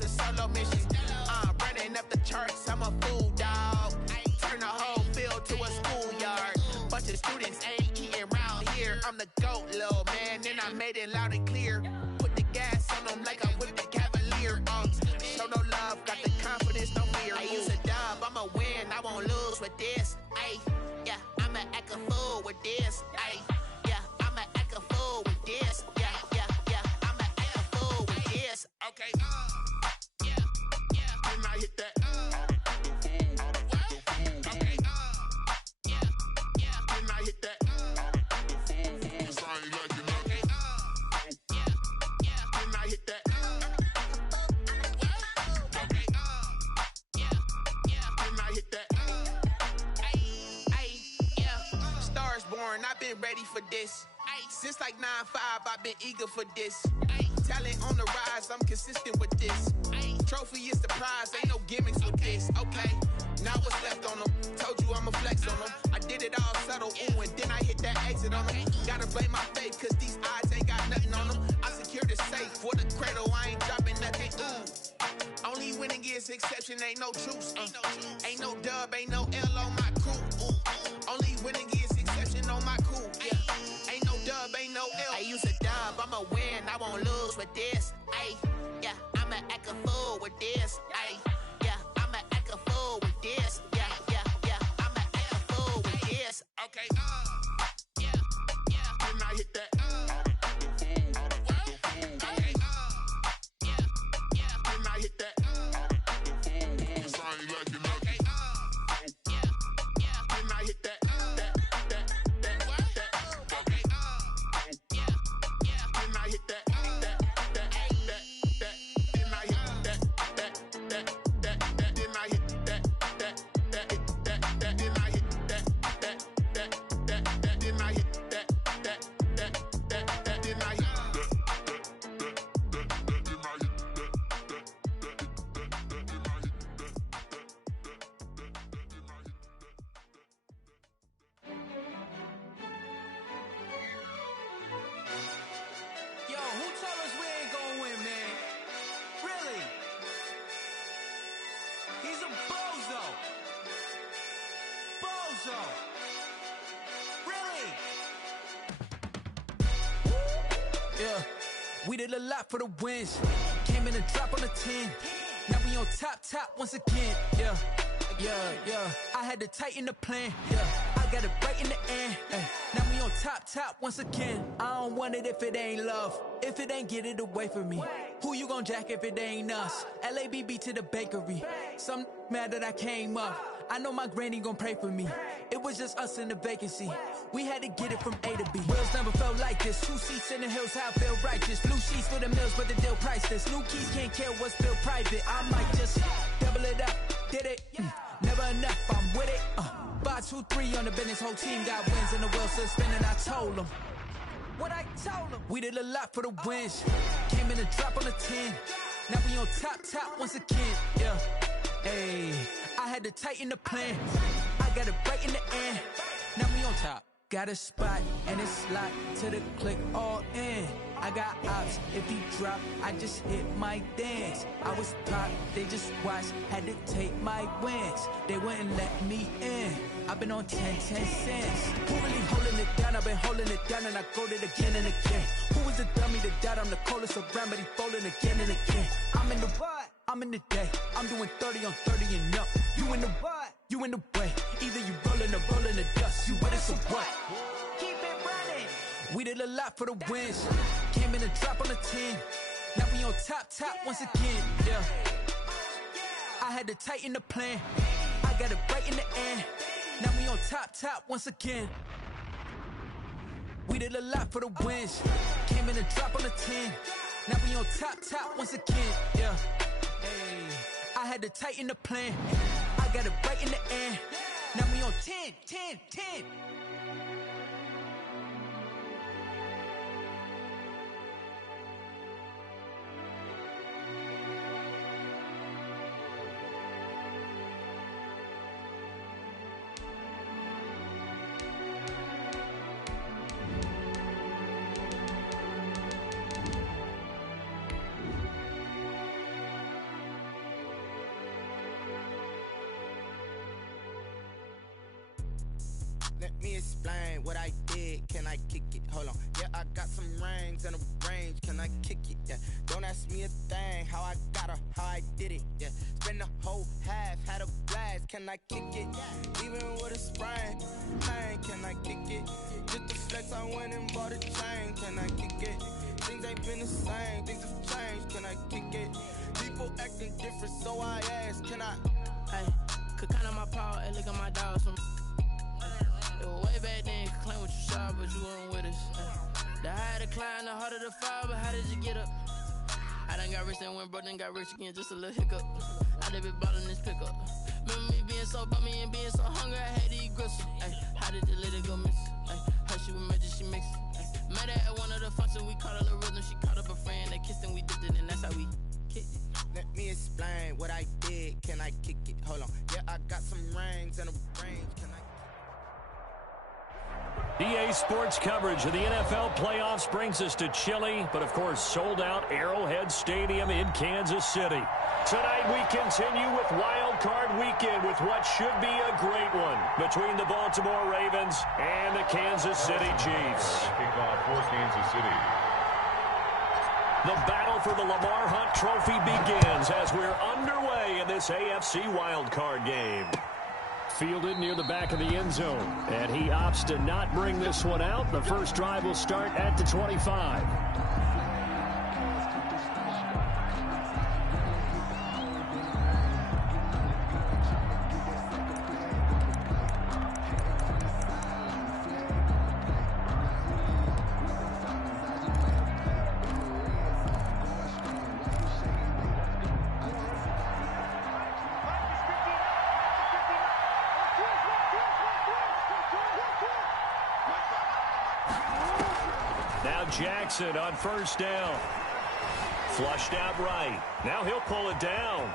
it's a solo mission. Running up the charts, I'm a fool, dog. Turn the whole field to a schoolyard. Bunch of students ain't eating round here. I'm the GOAT, little man, and I made it loud and clear. Put the gas on them like I whipped the Cavalier. Show no love, got the confidence, no fear. I use a dub, I'ma win, I won't lose with this. Ay, yeah, I'ma act a fool with this. Ay, yeah, I'ma act a fool with this. Yeah, yeah, yeah, I'ma act a fool with this. Okay, yeah, yeah, and I hit that. Okay, yeah, yeah, and I hit that. Cause I ain't like it. Okay, yeah, yeah, and I hit that. Okay, yeah, yeah, and I hit that. Ay, yeah, stars born, I've been ready for this. Since like 9-5, I've been eager for this. Talent on the rise, I'm consistent with this. Trophy is the prize, ain't no gimmicks with this. Okay, now what's left on them? Told you I'ma flex on them. I did it all subtle, ooh, and then I hit that exit on them. Gotta blame my faith, cause these odds ain't got nothing on them. I secured the safe for the cradle, I ain't dropping nothing, ooh. Only winning is exception, ain't no truce. Ain't no dub, ain't no L on my crew. Ooh. Only winning is exception on my crew, yeah. Ain't no dub, ain't no L. I use a dub, I'ma win, I won't lose with this. Ay, yeah, I'ma act a fool with this. Ay, yeah, I'ma act a fool with this. Yeah, yeah, yeah, I'ma act a fool with this. Okay, yeah, yeah, and I hit that. Okay, yeah, yeah, and I hit that. Cause I ain't like it. Okay, yeah, yeah, and I hit that. Yeah, we did a lot for the wins. Came in a drop on the 10. Now we on top once again. Yeah, yeah, yeah. I had to tighten the plan. Yeah, I got it right in the end. Ay. Now we on top once again. I don't want it if it ain't love. If it ain't, get it away from me. Who you gon' jack if it ain't us? LABB to the bakery. Some mad that I came up. I know my granny gon' pray for me. It was just us in the vacancy. We had to get it from A to B. Wheels never felt like this. 2 seats in the hills, how I feel righteous. Blue sheets for the mills, but the deal priceless. New keys can't care what's still private. I might just double it up. Did it? Never enough, I'm with it. 5, 2, 3 on the business. Whole team got wins and the wheels still spinning. I told them what I told them. We did a lot for the wins. Came in a drop on the 10. Now we on top once again. Yeah. Hey, I had to tighten the plan. I got it right in the end. Now we on top. Got a spot and it's locked to the click all in. I got ops, if he drop, I just hit my dance. I was top, they just watched, had to take my wins. They wouldn't let me in. I've been on 10 cents. Who really holding it down? I've been holding it down and I go it again and again. Who was the dummy that died? I'm the coldest around, but he folding again and again. I'm in the what? I'm in the day. I'm doing 30 on 30 and up. You in the what? You in the way. Either you rolling or rolling the dust. You with us or what? Keep it running. We did a lot for the wins. Came in a drop on the 10. Now we on top once again. Yeah. I had to tighten the plan. I got it right in the end. Now we on top once again. We did a lot for the wins. Came in a drop on the 10. Now we on top once again. Yeah. Hey, I had to tighten the plan. I got it right in the end. Now we on 10. me explain what I did. Can I kick it? Hold on. Yeah, I got some rings and a range. Can I kick it? Yeah. Don't ask me a thing. How I got her, how I did it. Yeah. Spend the whole half, had a blast. Can I kick it? Even with a sprain. Pain, can I kick it? Just the flex, I went and bought a chain. Can I kick it? Things ain't been the same. Things have changed. Can I kick it? People acting different, so I ask. Can I? Hey, could count on my power and look at my dogs from. It was way back then, you could claim what you saw, but you weren't with us. The higher the climb, the harder the fall, but how did you get up? I done got rich and went broke, then got rich again, just a little hiccup. I done been ballin' this pickup. Remember me being so bummy and being so hungry, I had to eat gristle. Ay, how did the lady go miss? Ay, how she was magic, she mixed. Met her at one of the functions, we caught a little rhythm, she caught up a friend, they kissed and we dipped it, and that's how we kicked it. Let me explain what I did. Can I kick it? Hold on. Yeah, I got some rings and a range. Can I? EA Sports coverage of the NFL playoffs brings us to chilly, but of course sold out Arrowhead Stadium in Kansas City. Tonight we continue with Wildcard Weekend with what should be a great one between the Baltimore Ravens and the Kansas City Chiefs. Kickoff for Kansas City. The battle for the Lamar Hunt Trophy begins as we're underway in this AFC wildcard game. Fielded near the back of the end zone, and he opts to not bring this one out. The first drive will start at the 25. Jackson on first down. Flushed out right. Now he'll pull it down.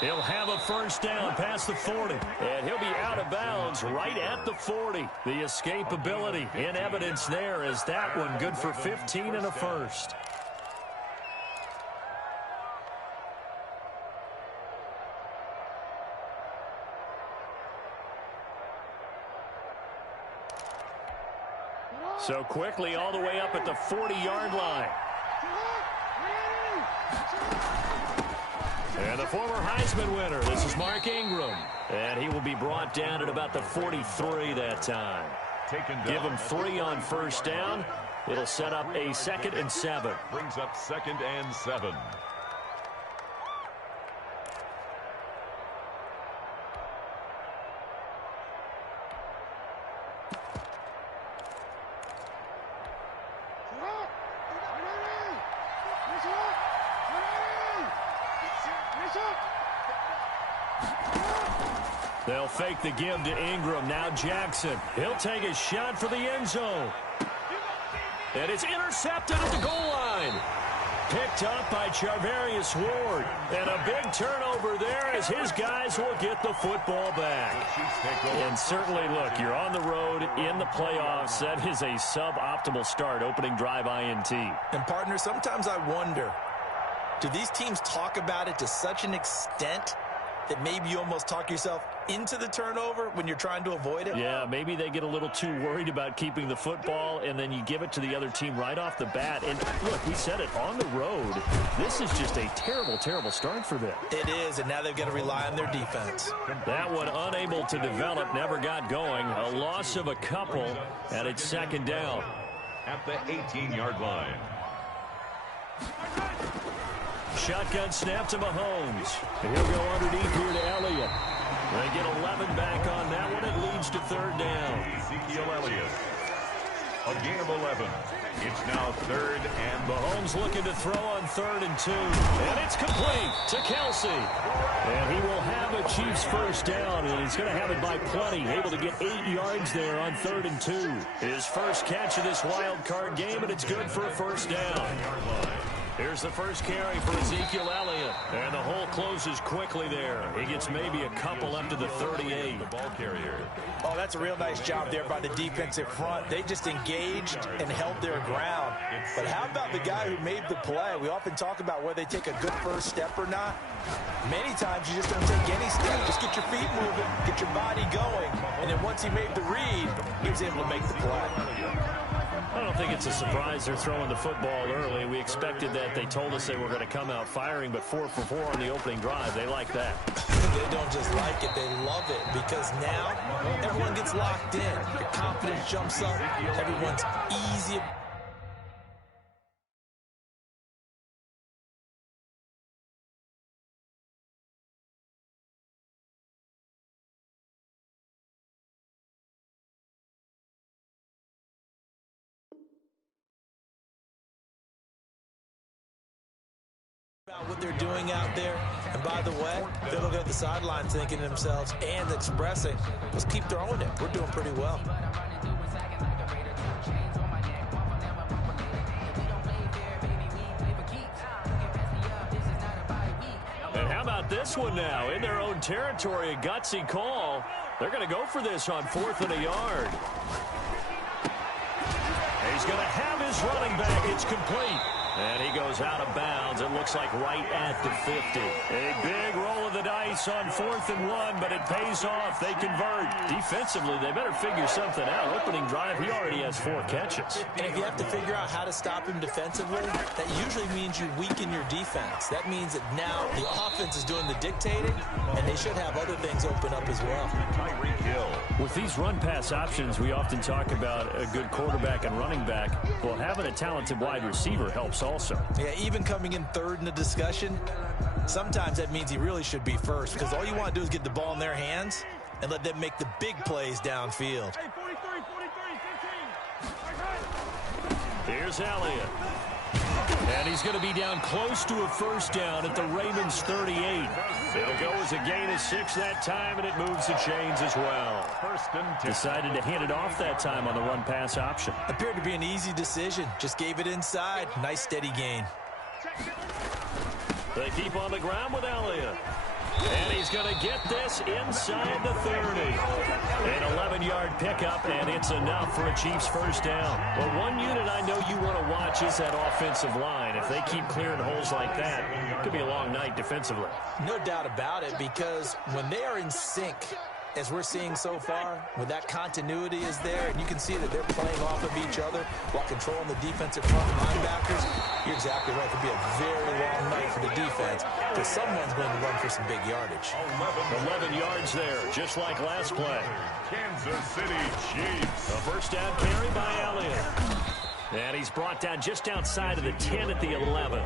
He'll have a first down past the 40. And he'll be out of bounds right at the 40. The escapability in evidence there is that one good for 15 and a first. So quickly all the way up at the 40-yard line. And the former Heisman winner, this is Mark Ingram. And he will be brought down at about the 43 that time. Give him 3 on first down. It'll set up a 2nd and 7. Brings up 2nd and 7. They'll fake the give to Ingram. Now Jackson. He'll take a shot for the end zone. And it's intercepted at the goal line. Picked up by Charvarius Ward. And a big turnover there as his guys will get the football back. And certainly, look, you're on the road in the playoffs. That is a suboptimal start, opening drive INT. And, partner, sometimes I wonder, do these teams talk about it to such an extent that maybe you almost talk yourself into the turnover when you're trying to avoid it? Yeah, maybe they get a little too worried about keeping the football, and then you give it to the other team right off the bat. And look, we said it, on the road, this is just a terrible, terrible start for them. It is, and now they've got to rely on their defense. That one unable to develop, never got going. A loss of a couple, and it's 2nd down. At the 18-yard line. Shotgun snap to Mahomes. He'll go underneath here to Elliott. They get 11 back on that one. It leads to 3rd down. Ezekiel Elliott. A gain of 11. It's now 3rd and Mahomes looking to throw on 3rd and 2. And it's complete to Kelsey. And he will have a Chiefs first down. And he's going to have it by plenty. Able to get 8 yards there on 3rd and 2. His first catch of this wild card game, and it's good for a first down. Here's the first carry for Ezekiel Elliott. And the whole closes quickly there. He gets maybe a couple up to the 38. The ball carrier. Oh, that's a real nice job there by the defensive front. They just engaged and held their ground. But how about the guy who made the play? We often talk about whether they take a good first step or not. Many times you just don't take any step. Just get your feet moving, get your body going. And then once he made the read, he was able to make the play. I don't think it's a surprise they're throwing the football early. We expected that. They told us they were going to come out firing, but 4 for 4 on the opening drive. They like that. They don't just like it, they love it, because now everyone gets locked in. Your confidence jumps up. Everyone's easy. What they're doing out there, and by the way, they're looking at the sideline thinking to themselves and expressing, let's keep throwing it. We're doing pretty well. And how about this one now? In their own territory, a gutsy call. They're going to go for this on 4th and a yard. He's going to have his running back. It's complete. And he goes out of bounds. It looks like right at the 50. A big roll of the dice on 4th and 1, but it pays off. They convert. Defensively, they better figure something out. Opening drive, he already has 4 catches. And if you have to figure out how to stop him defensively, that usually means you weaken your defense. That means that now the offense is doing the dictating, and they should have other things open up as well. With these run-pass options, we often talk about a good quarterback and running back. Well, having a talented wide receiver helps also. Yeah, even coming in third in the discussion, sometimes that means he really should be first, because all you want to do is get the ball in their hands and let them make the big plays downfield. Here's Elliott. And he's going to be down close to a first down at the Ravens 38. It'll go as a gain of 6 that time, and it moves the chains as well. Decided to hand it off that time on the run-pass option. Appeared to be an easy decision. Just gave it inside. Nice steady gain. They keep on the ground with Elliott. And he's going to get this inside the 30. An 11-yard pickup, and it's enough for a Chiefs first down. Well, one unit I know you want to watch is that offensive line. If they keep clearing holes like that, it could be a long night defensively. No doubt about it, because when they are in sync, as we're seeing so far, when that continuity is there, and you can see that they're playing off of each other while controlling the defensive front linebackers, you're exactly right. It could be a very long night for the defense, because someone's going to run for some big yardage. 11 yards there, just like last play. Kansas City Chiefs. A first down carry by Elliott. And he's brought down just outside of the 10 at the 11.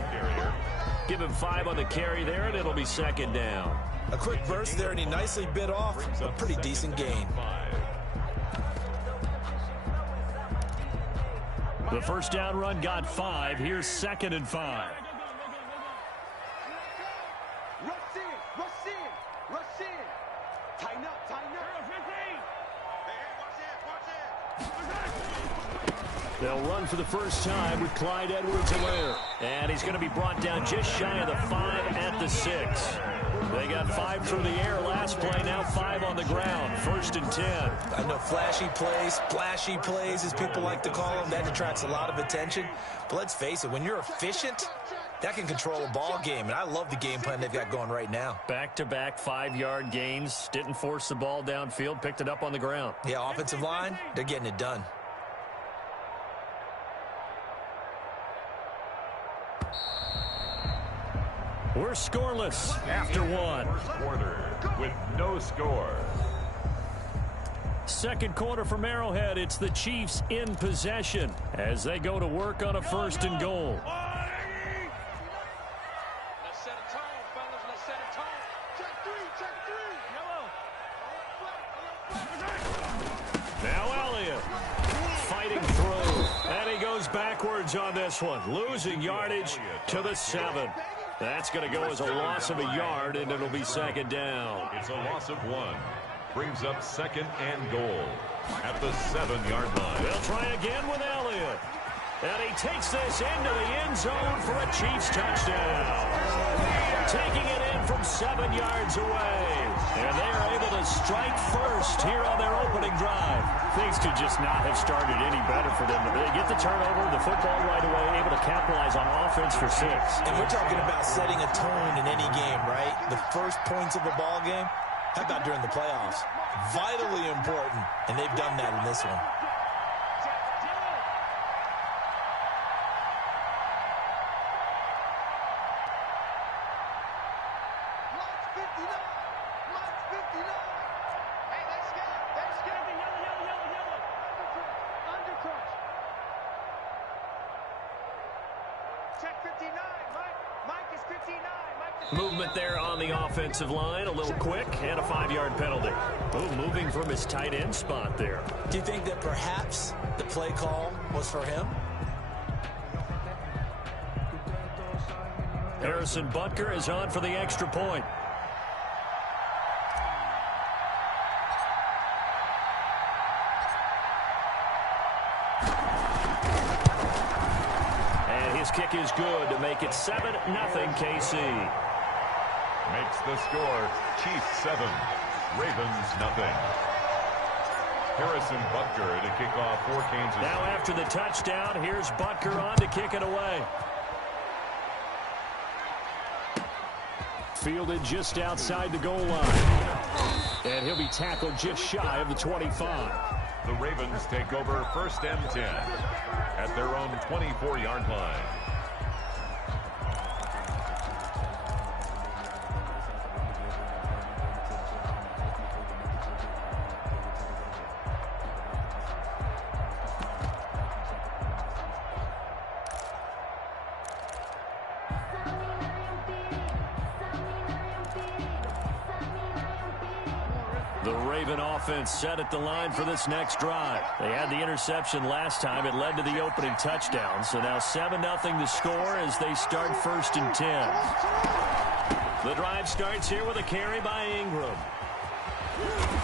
Give him 5 on the carry there, and it'll be second down. A quick burst there, and he nicely bit off a pretty decent gain. The first down run got 5. Here's 2nd and 5. They'll run for the first time with Clyde Edwards-Helaire. And he's going to be brought down just shy of the 5 at the 6. They got 5 through the air last play, now 5 on the ground. 1st and 10. I know flashy plays, splashy plays, as people like to call them, that attracts a lot of attention. But let's face it, when you're efficient, that can control a ball game. And I love the game plan they've got going right now. Back-to-back 5-yard gains. Didn't force the ball downfield, picked it up on the ground. Yeah, offensive line, they're getting it done. We're scoreless after 1. First quarter with no score. Second quarter from Arrowhead. It's the Chiefs in possession as they go to work on a 1st and goal. Let's set a tone, fellas. Let's set a tone. Check 3, Now Elliott fighting through. And he goes backwards on this one. Losing yardage to the 7. That's going to go as a loss of a yard, and it'll be second down. It's a loss of 1. Brings up 2nd and goal at the 7-yard line. They'll try again with Elliott. And he takes this into the end zone for a Chiefs touchdown. Taking it in from 7 yards away. And they are able to strike first here on their opening drive. Things could just not have started any better for them. They get the turnover, the football right away, able to capitalize on offense for 6. And we're talking about setting a tone in any game, right? The first points of a ball game. How about during the playoffs? Vitally important, and they've done that in this one. Movement there on the offensive line, a little quick, and a 5-yard penalty. Ooh, moving from his tight end spot there. Do you think that perhaps the play call was for him? Harrison Butker is on for the extra point. And his kick is good to make it 7-0 KC. Makes the score Chiefs 7, Ravens nothing. Harrison Butker to kick off for Kansas. Now after the touchdown, here's Butker on to kick it away. Fielded just outside the goal line. And he'll be tackled just shy of the 25. The Ravens take over 1st and 10 at their own 24-yard line. Offense set at the line for this next drive. They had the interception last time. It led to the opening touchdown. So now 7-0 the score as they start 1st and 10. The drive starts here with a carry by Ingram.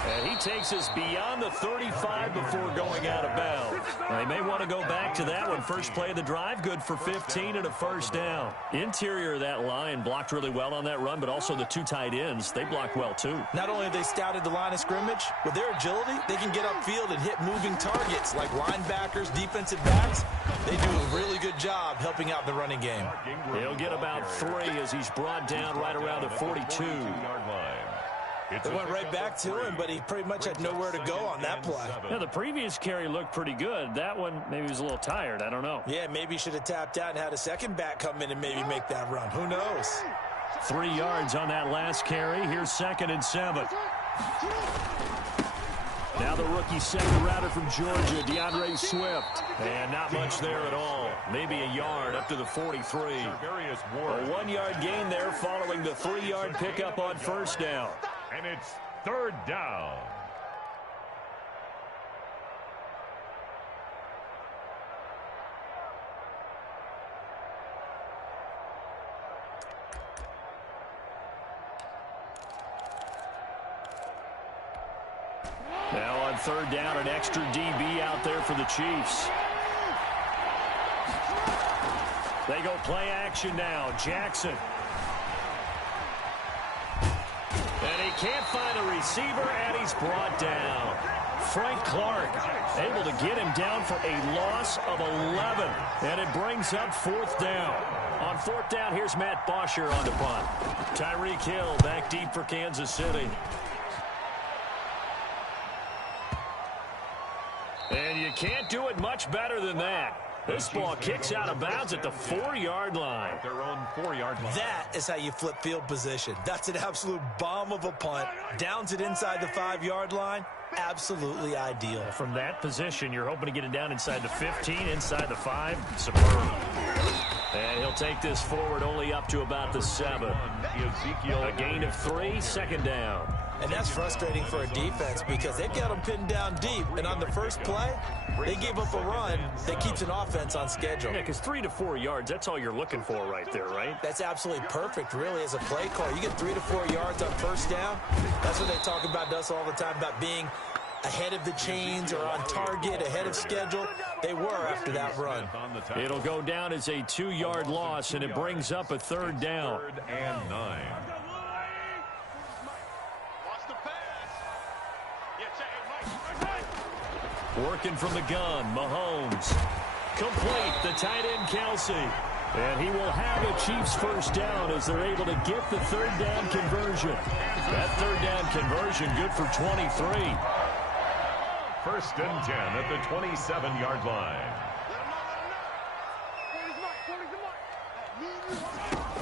And he takes us beyond the 35 before going out of bounds. They may want to go back to that one. First play of the drive, good for 15 and a 1st down. Interior of that line blocked really well on that run, but also the 2 tight ends, they blocked well too. Not only have they scouted the line of scrimmage, with their agility, they can get upfield and hit moving targets like linebackers, defensive backs. They do a really good job helping out the running game. He'll get about 3 as he's brought down right around the 42-yard line. They went right back to him, but he pretty much had nowhere to go on that play. Yeah, the previous carry looked pretty good. That one, maybe he was a little tired. I don't know. Yeah, maybe he should have tapped out and had a second back come in and maybe make that run. Who knows? 3 yards on that last carry. Here's 2nd and 7. Now the rookie second rounder from Georgia, DeAndre Swift. And not much there at all. Maybe a yard up to the 43. A 1-yard gain there following the 3-yard pickup on 1st down. And it's 3rd down. Now on 3rd down, an extra DB out there for the Chiefs. They go play action now. Jackson. And he can't find a receiver, and he's brought down. Frank Clark able to get him down for a loss of 11. And it brings up 4th down. On 4th down, here's Matt Bosher on the punt. Tyreek Hill back deep for Kansas City. And you can't do it much better than that. This ball kicks out of bounds at the 4-yard line. Their own 4-yard line. That is how you flip field position. That's an absolute bomb of a punt. Downs it inside the 5-yard line. Absolutely ideal. From that position, you're hoping to get it down inside the 15, inside the 5. Superb. And he'll take this forward only up to about the 7. A gain of 3, 2nd down. And that's frustrating for a defense because they've got them pinned down deep. And on the first play, they gave up a run that keeps an offense on schedule. Yeah, because 3 to 4 yards, that's all you're looking for right there, right? That's absolutely perfect, really, as a play call. You get 3 to 4 yards on 1st down. That's what they talk about us all the time, about being ahead of the chains or on target, ahead of schedule. They were after that run. It'll go down as a 2-yard loss, and it brings up a 3rd down. 3rd and 9. Working from the gun, Mahomes. Complete, the tight end, Kelsey. And he will have a Chiefs first down as they're able to get the third down conversion. That third down conversion good for 23. First and 10 at the 27-yard line.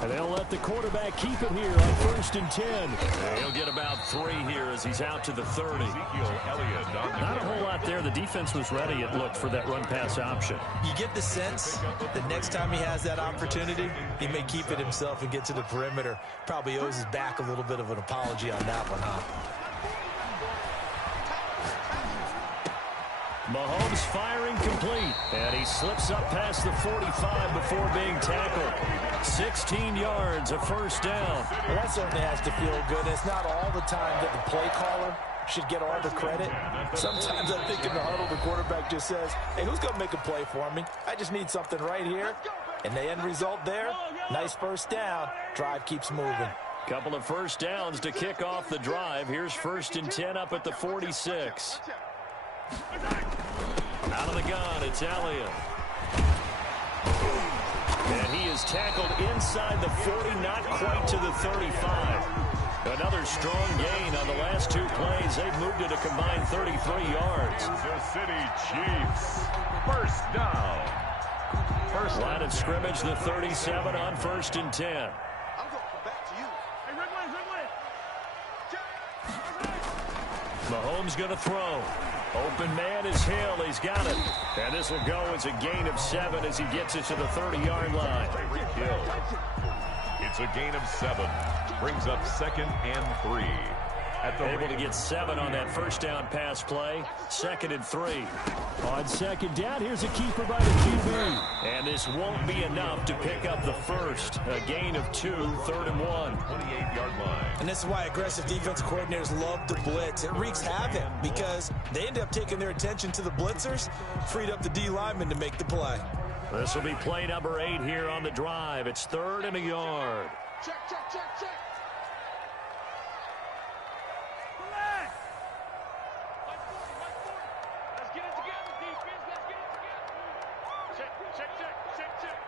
And they'll let the quarterback keep it here on first and 10. And he'll get about 3 here as he's out to the 30. Not a whole lot there. The defense was ready, it looked, for that run-pass option. You get the sense that next time he has that opportunity, he may keep it himself and get to the perimeter. Probably owes his back a little bit of an apology on that one, huh? Mahomes firing complete, and he slips up past the 45 before being tackled. 16 yards, a first down. Well, that certainly has to feel good. It's not all the time that the play caller should get all the credit. Sometimes I think in the huddle, the quarterback just says, hey, who's going to make a play for me? I just need something right here. And the end result there, nice first down. Drive keeps moving. Couple of first downs to kick off the drive. Here's first and 10 up at the 46. Out of the gun, it's Elliott. And he is tackled inside the 40, not quite to the 35. Another strong gain on the last 2 plays. They've moved it a combined 33 yards. The City Chiefs, first down. First line of scrimmage, the 37 on first and 10. I'm going back to you. Hey, red one. Mahomes going to throw. Open man is Hill. He's got it. And this will go as a gain of 7 as he gets it to the 30-yard line. Hill. It's a gain of 7. Brings up 2nd and 3. Able to get 7 on that first down pass play. 2nd and 3. On second down, here's a keeper by the QB. And this won't be enough to pick up the first. A gain of 2, 3rd and 1. 28-yard line. And this is why aggressive defense coordinators love to blitz. It wreaks havoc because they end up taking their attention to the blitzers, freed up the D lineman to make the play. This will be play number 8 here on the drive. It's 3rd and a yard. Check, check, check, check. Let's get it together, defense. Let's get it together. Check, check, check, check, check.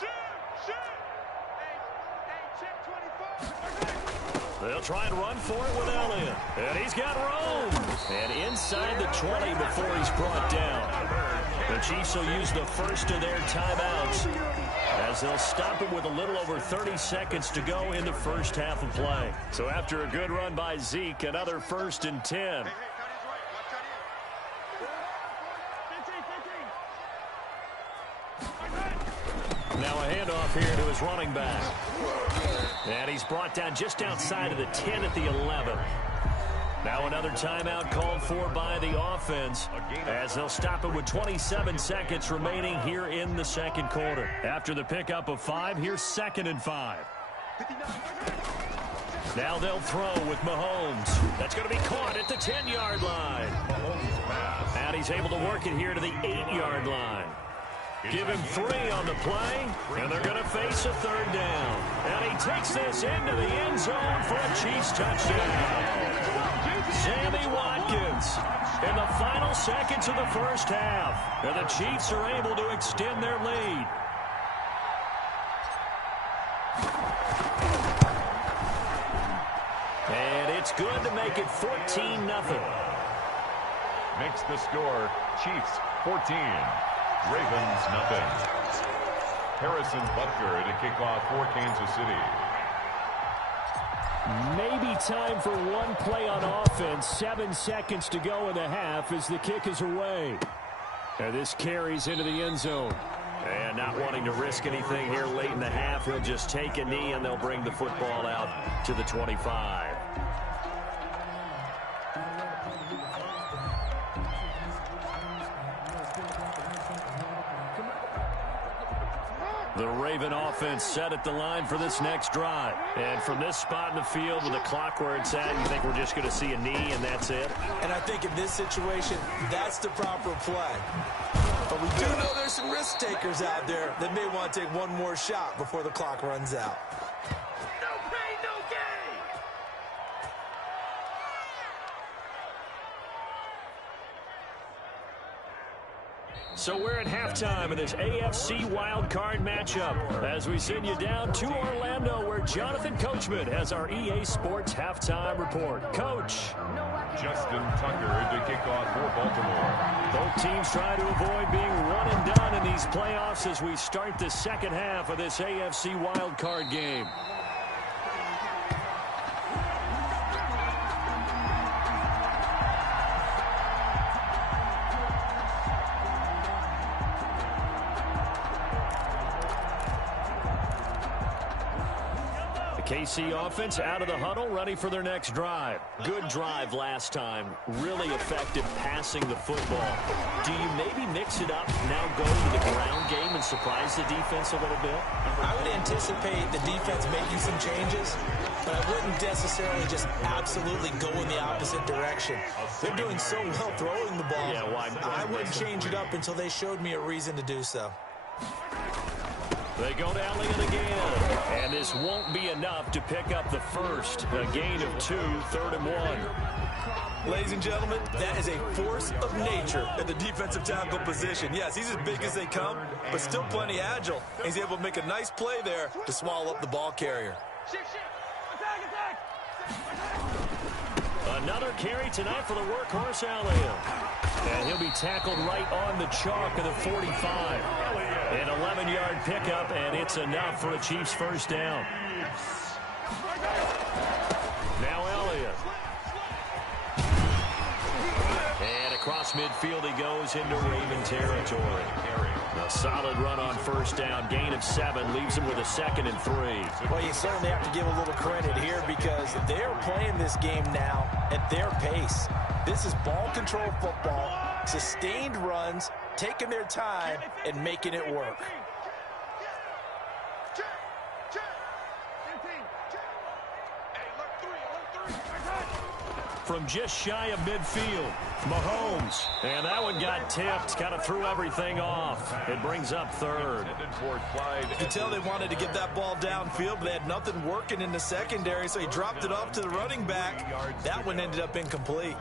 Shoot, shoot. Hey, check 24. They'll try and run for it with Elliott. And he's got room. And inside the 20 before he's brought down. The Chiefs will use the first of their timeouts as they'll stop it with a little over 30 seconds to go in the first half of play. So after a good run by Zeke, another first and 10. Now a handoff here to his running back. And he's brought down just outside of the 10 at the 11. Now another timeout called for by the offense as they'll stop it with 27 seconds remaining here in the second quarter. After the pickup of 5, here's 2nd and 5. Now they'll throw with Mahomes. That's going to be caught at the 10-yard line. And he's able to work it here to the 8-yard line. Give him 3 on the play, and they're going to face a 3rd down. And he takes this into the end zone for a Chiefs touchdown. Sammy Watkins in the final seconds of the first half. And the Chiefs are able to extend their lead. And it's good to make it 14-0. Makes the score Chiefs 14. Ravens nothing. Harrison Butker to kick off for Kansas City. Maybe time for one play on offense. 7 seconds to go in the half as the kick is away. And this carries into the end zone. And not wanting to risk anything here late in the half, he'll just take a knee and they'll bring the football out to the 25. The Raven offense set at the line for this next drive. And from this spot in the field with the clock where it's at, you think we're just going to see a knee and that's it? And I think in this situation, that's the proper play. But we do know there's some risk takers out there that may want to take one more shot before the clock runs out. No pain, no gain. So we're at halftime of this AFC Wildcard matchup as we send you down to Orlando where Jonathan Coachman has our EA Sports halftime report. Coach. Justin Tucker to kick off for Baltimore. Both teams try to avoid being one and done in these playoffs as we start the second half of this AFC Wildcard game. KC offense out of the huddle, ready for their next drive. Good drive last time. Really effective passing the football. Do you maybe mix it up, now go to the ground game and surprise the defense a little bit? I would anticipate the defense making some changes, but I wouldn't necessarily just absolutely go in the opposite direction. They're doing so well throwing the ball. Yeah, I wouldn't change it up until they showed me a reason to do so. They go to Elliott again, and this won't be enough to pick up the first. A gain of 2, 3rd and 1. Ladies and gentlemen, that is a force of nature at the defensive tackle position. Yes, he's as big as they come, but still plenty agile. He's able to make a nice play there to swallow up the ball carrier. Another carry tonight for the workhorse Elliott. And he'll be tackled right on the chalk of the 45. An 11-yard pickup, and it's enough for a Chiefs first down. Now Elliott. And across midfield he goes into Raven territory. A solid run on first down. Gain of 7 leaves him with a 2nd and 3. Well, you certainly have to give a little credit here because they're playing this game now at their pace. This is ball control football, sustained runs, taking their time and making it work. From just shy of midfield, Mahomes. And that one got tipped, kind of threw everything off. It brings up 3rd. You could tell they wanted to get that ball downfield, but they had nothing working in the secondary, so he dropped it off to the running back. That one ended up incomplete.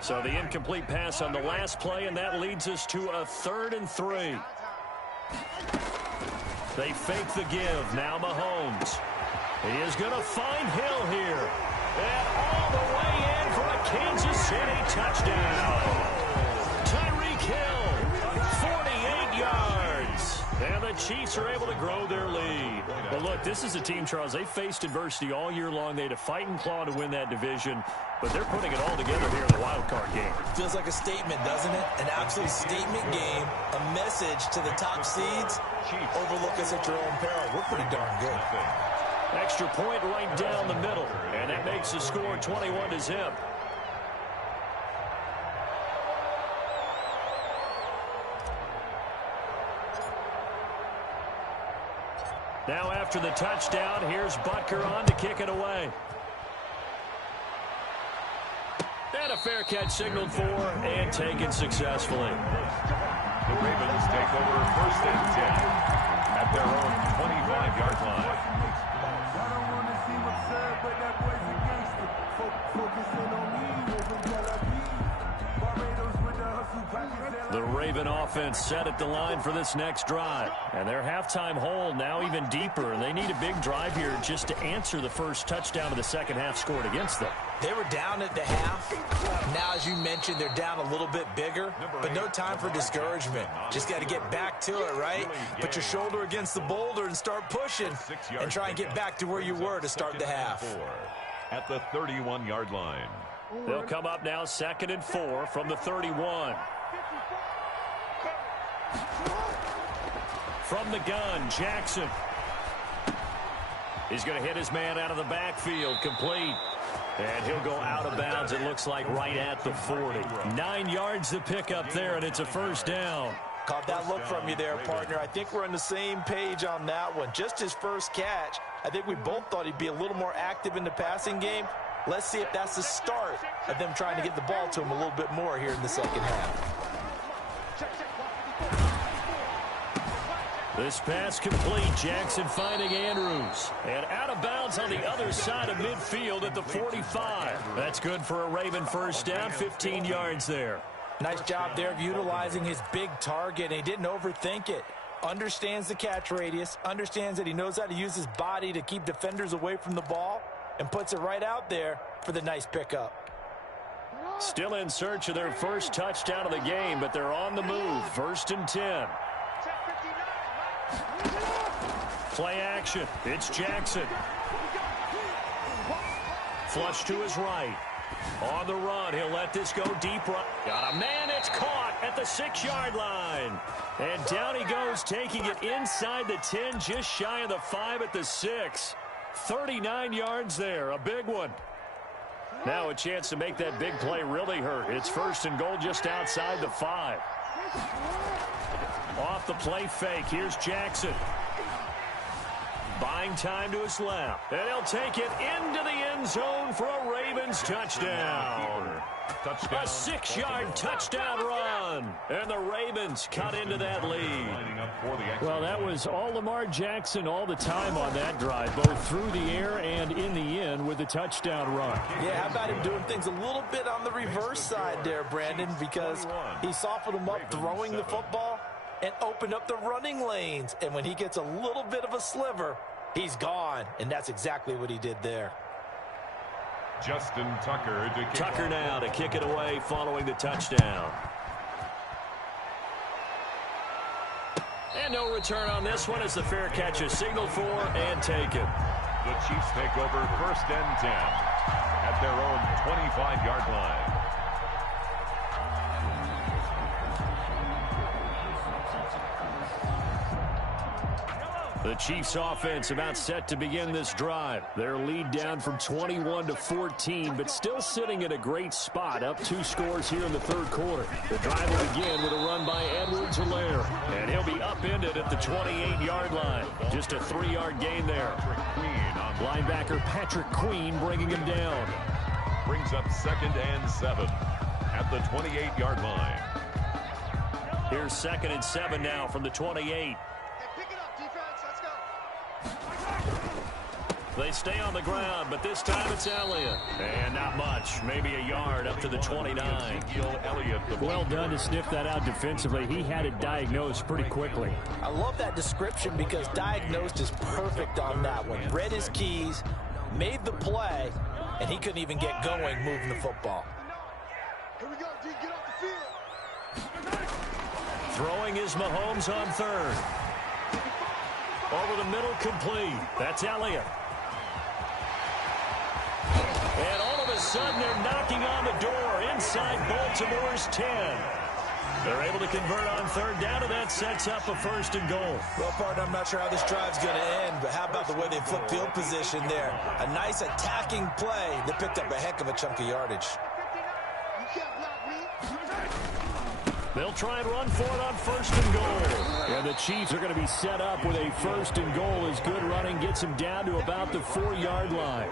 So the incomplete pass on the last play, and that leads us to a 3rd and 3. They fake the give. Now Mahomes. He is going to find Hill here. And all the way in for a Kansas City touchdown. Tyreek Hill, 48 yards. And the Chiefs are able to grow their lead. But look, this is a team, Charles, they faced adversity all year long. They had to fight and claw to win that division. But they're putting it all together here in the wild card game. Feels like a statement, doesn't it? An absolute statement game, a message to the top seeds. Overlook us at your own peril. We're pretty darn good. Extra point right down the middle. And that makes the score 21-0. Now after the touchdown, here's Butker on to kick it away. And a fair catch signaled for and taken successfully. The Ravens take over 1st and 10 at their own 25-yard line. The Raven offense set at the line for this next drive. And their halftime hole now even deeper. And they need a big drive here just to answer the first touchdown of the second half scored against them. They were down at the half. Now, as you mentioned, they're down a little bit bigger. But no time for discouragement. Just got to get back to it, right? Put your shoulder against the boulder and start pushing. And try and get back to where you were to start the half. At the 31-yard line. They'll come up now 2nd and 4 from the 31. From the gun, Jackson. He's going to hit his man out of the backfield, complete. And he'll go out of bounds, it looks like, right at the 40. 9 yards to pick up there, and it's a first down. Caught that look from you there, partner. I think we're on the same page on that one. Just his first catch. I think we both thought he'd be a little more active in the passing game. Let's see if that's the start of them trying to get the ball to him a little bit more here in the second half. This pass complete. Jackson finding Andrews. And out of bounds on the other side of midfield at the 45. That's good for a Raven first down, 15 yards there. Nice job there of utilizing his big target. He didn't overthink it. Understands the catch radius, understands that he knows how to use his body to keep defenders away from the ball, and puts it right out there for the nice pickup. Still in search of their first touchdown of the game, but they're on the move. 1st and 10. Play action. It's Jackson. Flush to his right. On the run, he'll let this go deep right. Got a man, it's caught at the 6-yard line. And down he goes, taking it inside the 10, just shy of the 5 at the 6. 39 yards there, a big one. Now a chance to make that big play really hurt. It's 1st and goal just outside the 5. Off the play fake, here's Jackson. Buying time to his left. And he'll take it into the end zone for a Ravens touchdown. A 6-yard touchdown run. And the Ravens cut into that lead. Well, that was all Lamar Jackson all the time on that drive, both through the air and in the end with the touchdown run. Yeah, how about him doing things a little bit on the reverse side there, Brandon, because he softened him up throwing the football and opened up the running lanes. And when he gets a little bit of a sliver, he's gone. And that's exactly what he did there. Justin Tucker to kick Tucker now to kick it away following the touchdown. And no return on this one as the fair catch is signaled for and taken. The Chiefs take over 1st and 10 at their own 25-yard line. The Chiefs offense about set to begin this drive. Their lead down from 21 to 14, but still sitting at a great spot, up 2 scores here in the 3rd quarter. The drive will begin with a run by Edwards-Helaire, and he'll be upended at the 28-yard line. Just a 3-yard gain there. Linebacker Patrick Queen bringing him down. Brings up 2nd and 7 at the 28-yard line. Here's 2nd and 7 now from the 28. They stay on the ground, but this time it's Elliott. And not much, maybe a yard up to the 29. Well done to sniff that out defensively. He had it diagnosed pretty quickly. I love that description because diagnosed is perfect on that one. Read his keys, made the play, and he couldn't even get going moving the football. Here we go, D, get off the field. Throwing is Mahomes on 3rd. Over the middle, complete. That's Elliott. And all of a sudden, they're knocking on the door inside Baltimore's 10. They're able to convert on 3rd down, and that sets up a 1st and goal. Well, partner, I'm not sure how this drive's going to end, but how about the way they flip field position there? A nice attacking play that picked up a heck of a chunk of yardage. They'll try and run for it on 1st and goal. And the Chiefs are going to be set up with a 1st and goal as good running gets him down to about the 4-yard line.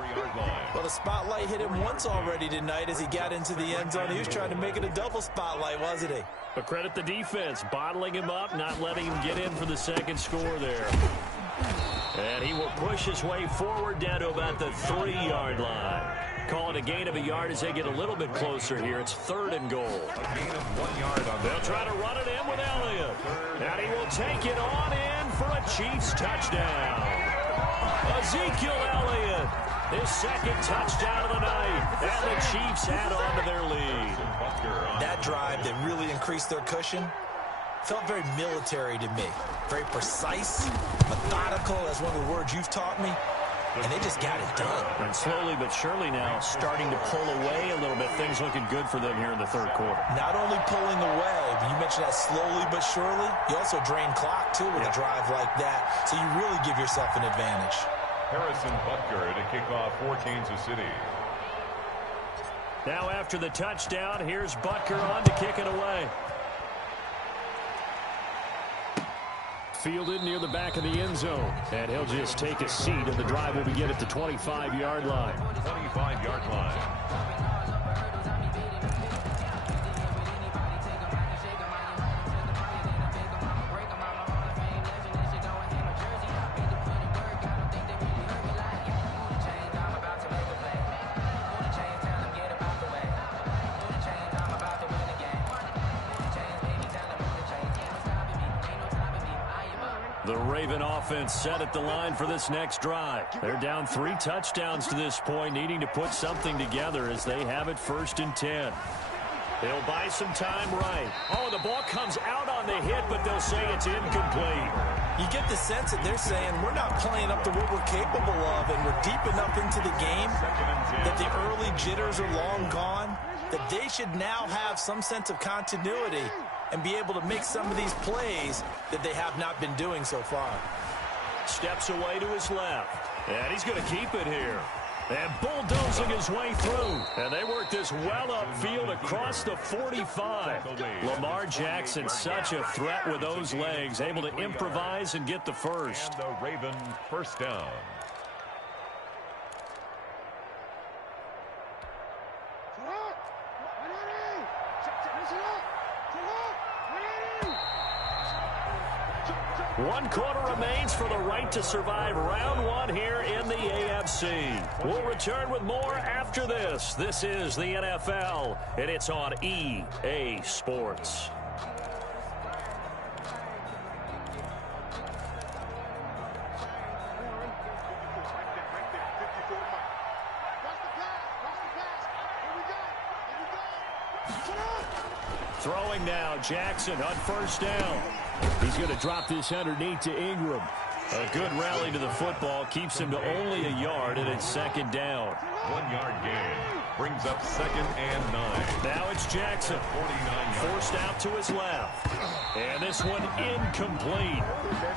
Well, the spotlight hit him once already tonight as he got into the end zone. He was trying to make it a double spotlight, wasn't he? But credit the defense, bottling him up, not letting him get in for the 2nd score there. And he will push his way forward down to about the 3-yard line. Call it a gain of a yard as they get a little bit closer here. It's 3rd and goal. A gain of 1 yard on They'll try to run it in with Elliott. And he will take it on in for a Chiefs touchdown. Ezekiel Elliott, his 2nd touchdown of the night. And the Chiefs add on to their lead. That drive that really increased their cushion felt very military to me. Very precise, methodical, as one of the words you've taught me. And they just got it done. And slowly but surely now starting to pull away a little bit. Things looking good for them here in the 3rd quarter. Not only pulling away, but you mentioned that slowly but surely. You also drain clock, too, with a drive like that. So you really give yourself an advantage. Harrison Butker to kick off for Kansas City. Now after the touchdown, here's Butker on to kick it away. Fielded near the back of the end zone. And he'll just take a seat, and the drive will begin at the 25-yard line. 25-yard line. The Raven offense set at the line for this next drive. They're down 3 touchdowns to this point, needing to put something together as they have it 1st and 10. They'll buy some time right. Oh, the ball comes out on the hit, but they'll say it's incomplete. You get the sense that they're saying we're not playing up to what we're capable of, and we're deep enough into the game that the early jitters are long gone, that they should now have some sense of continuity and be able to make some of these plays that they have not been doing so far. Steps away to his left, and he's going to keep it here. And bulldozing his way through. And they work this well upfield across the 45. Lamar Jackson, such a threat with those legs, able to improvise and get the first. And the Raven first down. One quarter remains for the right to survive round 1 here in the AFC. We'll return with more after this. This is the NFL, and it's on EA Sports. Throwing now, Jackson on 1st down. He's going to drop this underneath to Ingram. A good rally to the football keeps him to only a yard, and it's 2nd down. 1-yard gain brings up 2nd and 9. Now it's Jackson. 49 forced out to his left. And this one incomplete.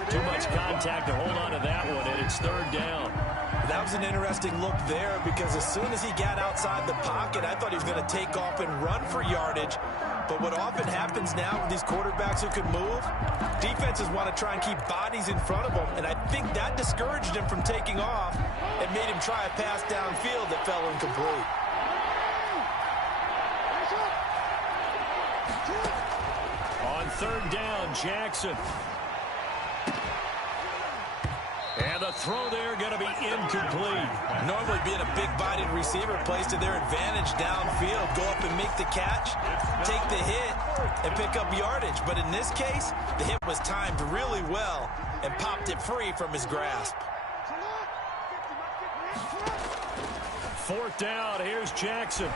Too much contact to hold on to that one, and it's 3rd down. That was an interesting look there because as soon as he got outside the pocket, I thought he was going to take off and run for yardage. But what often happens now with these quarterbacks who can move, defenses want to try and keep bodies in front of them, and I think that discouraged him from taking off and made him try a pass downfield that fell incomplete. On 3rd down, Jackson. And the throw there going to be incomplete. Normally being a big-bodied receiver plays to their advantage downfield. Go up and make the catch, take the hit, and pick up yardage. But in this case, the hit was timed really well and popped it free from his grasp. 4th down, here's Jackson.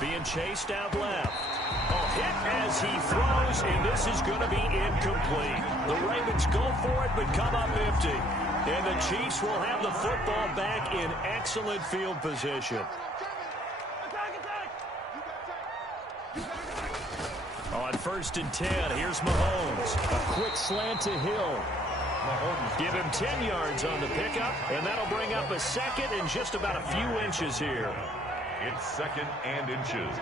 Being chased out left. A hit as he throws, and this is going to be incomplete. The Ravens go for it, but come up empty. And the Chiefs will have the football back in excellent field position. On 1st and 10, here's Mahomes. A quick slant to Hill. Give him 10 yards on the pickup, and that'll bring up a 2nd and just about a few inches here. It's 2nd and inches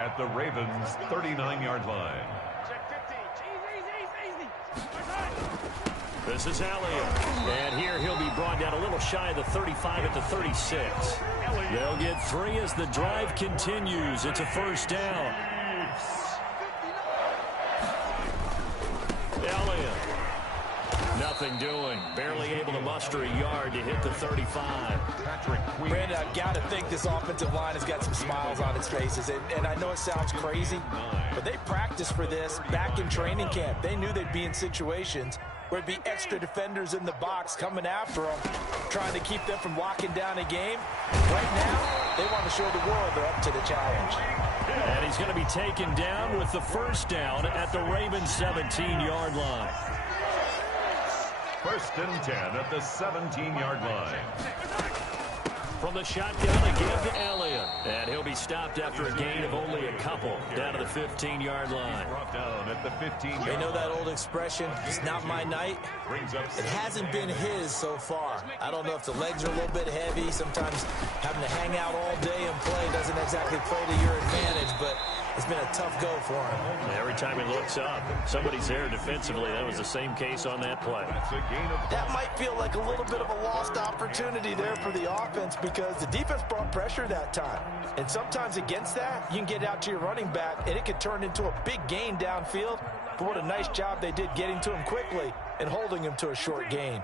at the Ravens' 39-yard line. This is Elliott. And here he'll be brought down a little shy of the 35 at the 36. They'll get 3 as the drive continues. It's a 1st down. Elliott. Nothing doing. Barely able to muster a yard to hit the 35. Brandon, I've got to think this offensive line has got some smiles on its faces. And I know it sounds crazy, but they practiced for this back in training camp. They knew they'd be in situations where it'd be extra defenders in the box coming after them, trying to keep them from locking down a game. Right now, they want to show the world they're up to the challenge. And he's going to be taken down with the 1st down at the Ravens' 17-yard line. 1st and 10 at the 17-yard line. From the shotgun, a give to Elliott. And he'll be stopped after a gain of only a couple down to the 15-yard line. Brought down at the 15-yard line. They know that old expression, it's not my night. It hasn't been his so far. I don't know if the legs are a little bit heavy. Sometimes having to hang out all day and play doesn't exactly play to your advantage, but it's been a tough go for him. Every time he looks up, somebody's there defensively. That was the same case on that play. That might feel like a little bit of a lost opportunity there for the offense because the defense brought pressure that time. And sometimes against that, you can get out to your running back, and it could turn into a big gain downfield. But what a nice job they did getting to him quickly and holding him to a short gain.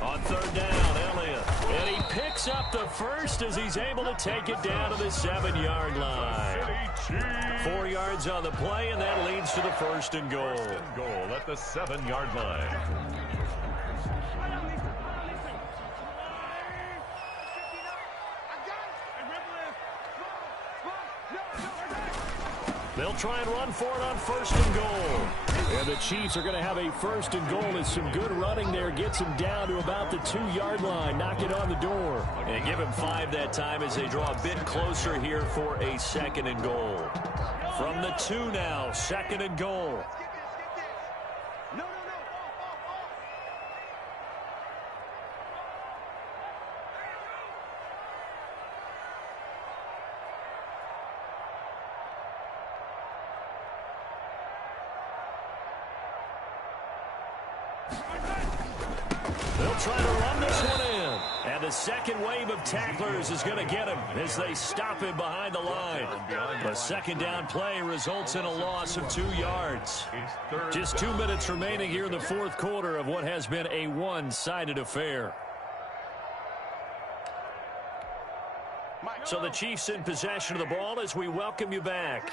On 3rd down, Elliott. And he picks up the first as he's able to take it down to the 7-yard line. 4 yards on the play, and that leads to the first and goal. First and goal at the 7-yard line. They'll try and run for it on first and goal. And the Chiefs are going to have a first and goal as some good running there gets him down to about the 2-yard line. Knock it on the door. And give him 5 that time as they draw a bit closer here for a second and goal. From the 2 now, second and goal. They'll try to run this one in. And the second wave of tacklers is going to get him as they stop him behind the line. The second down play results in a loss of 2 yards. Just 2 minutes remaining here in the fourth quarter of what has been a one-sided affair. So the Chiefs in possession of the ball as we welcome you back.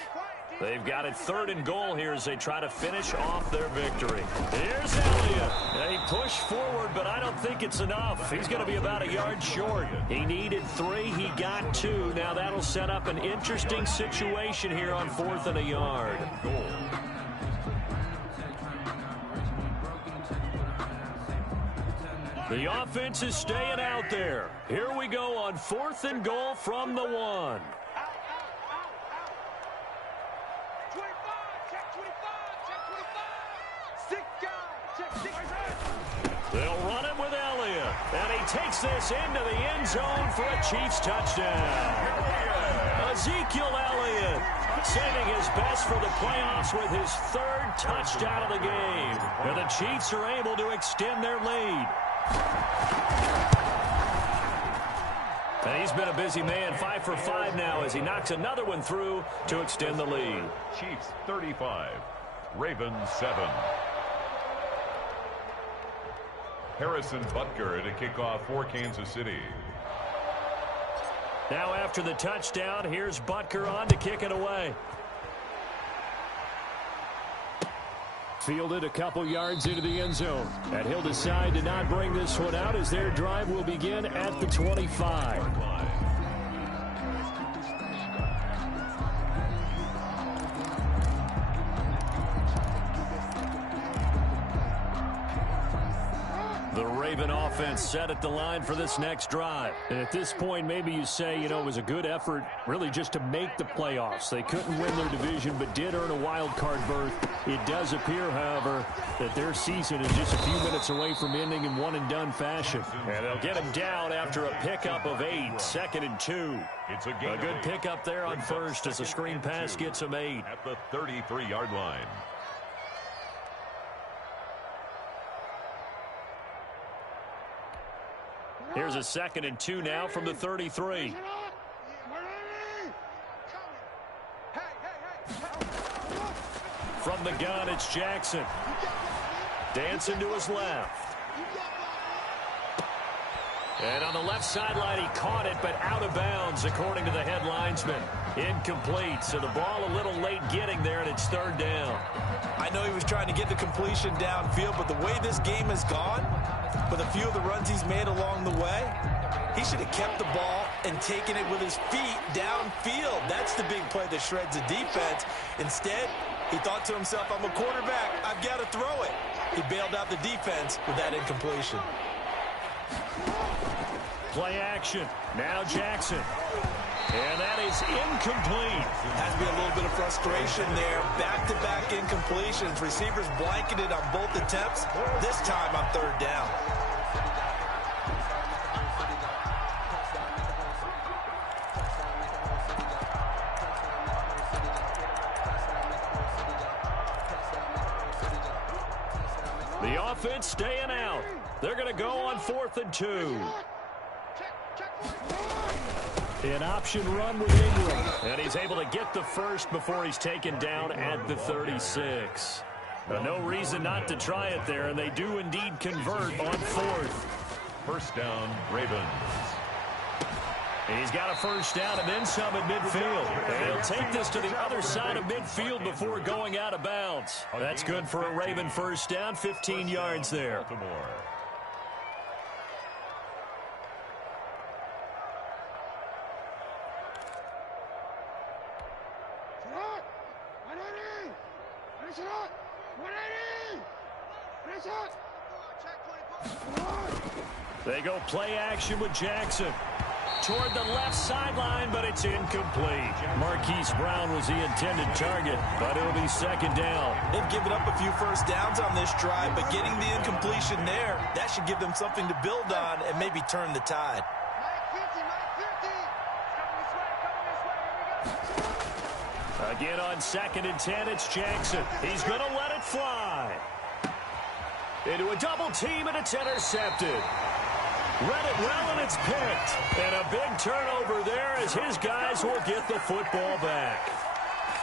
They've got it third and goal here as they try to finish off their victory. Here's Elliott. They push forward, but I don't think it's enough. He's going to be about a yard short. He needed 3. He got 2. Now that'll set up an interesting situation here on 4th and a yard. The offense is staying out there. Here we go on 4th and goal from the 1. They'll run it with Elliott. And he takes this into the end zone for a Chiefs touchdown. Ezekiel Elliott saving his best for the playoffs with his 3rd touchdown of the game. And the Chiefs are able to extend their lead. And he's been a busy man, 5 for 5 now as he knocks another one through to extend the lead. Chiefs 35, Ravens 7. Harrison Butker to kick off for Kansas City. Now after the touchdown, here's Butker on to kick it away. Fielded a couple yards into the end zone. And he'll decide to not bring this one out as their drive will begin at the 25. The Raven offense set at the line for this next drive. And at this point, maybe you say, you know, it was a good effort really just to make the playoffs. They couldn't win their division but did earn a wild card berth. It does appear, however, that their season is just a few minutes away from ending in one-and-done fashion. And they'll get him down after a pickup of 8, 2nd and 2. It's a good pickup there on first as the screen pass gets him 8. At the 33-yard line. Here's a 2nd and 2 now from the 33. From the gun, it's Jackson. Dancing to his left. And on the left sideline, he caught it, but out of bounds, according to the head linesman. Incomplete, so the ball a little late getting there, and it's 3rd down. I know he was trying to get the completion downfield, but the way this game has gone, with a few of the runs he's made along the way, he should have kept the ball and taken it with his feet downfield. That's the big play that shreds the defense. Instead, he thought to himself, I'm a quarterback, I've got to throw it. He bailed out the defense with that incompletion. Play action. Now Jackson. And that is incomplete. Has to be a little bit of frustration there. Back-to-back incompletions. Receivers blanketed on both attempts. This time on 3rd down. The offense staying out. They're going to go on 4th and 2. An option run with Ingram. And he's able to get the first before he's taken down at the 36. No reason not to try it there, and they do indeed convert on 4th. First down, Ravens. He's got a first down and then some at midfield. And he'll take this to the other side of midfield before going out of bounds. That's good for a Raven first down, 15 yards there. They go play action with Jackson. Toward the left sideline, but it's incomplete. Marquise Brown was the intended target, but it'll be second down. They've given up a few first downs on this drive, but getting the incompletion there, that should give them something to build on and maybe turn the tide. Again on 2nd and 10, it's Jackson. He's going to let it fly. Into a double team, and it's intercepted. Read it well, and it's picked. And a big turnover there as his guys will get the football back.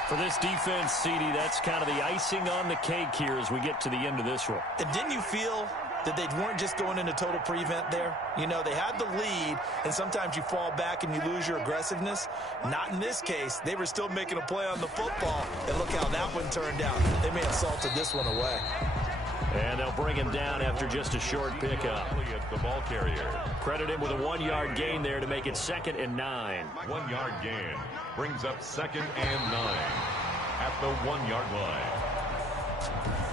For this defense, CD, that's kind of the icing on the cake here as we get to the end of this one. And didn't you feel that they weren't just going into total prevent there? You know, they had the lead, and sometimes you fall back and you lose your aggressiveness. Not in this case. They were still making a play on the football, and look how that one turned out. They may have salted this one away. And they'll bring him down after just a short pickup. The ball carrier. Credit him with a 1-yard gain there to make it 2nd and 9. 1-yard gain brings up 2nd and 9 at the 1-yard line.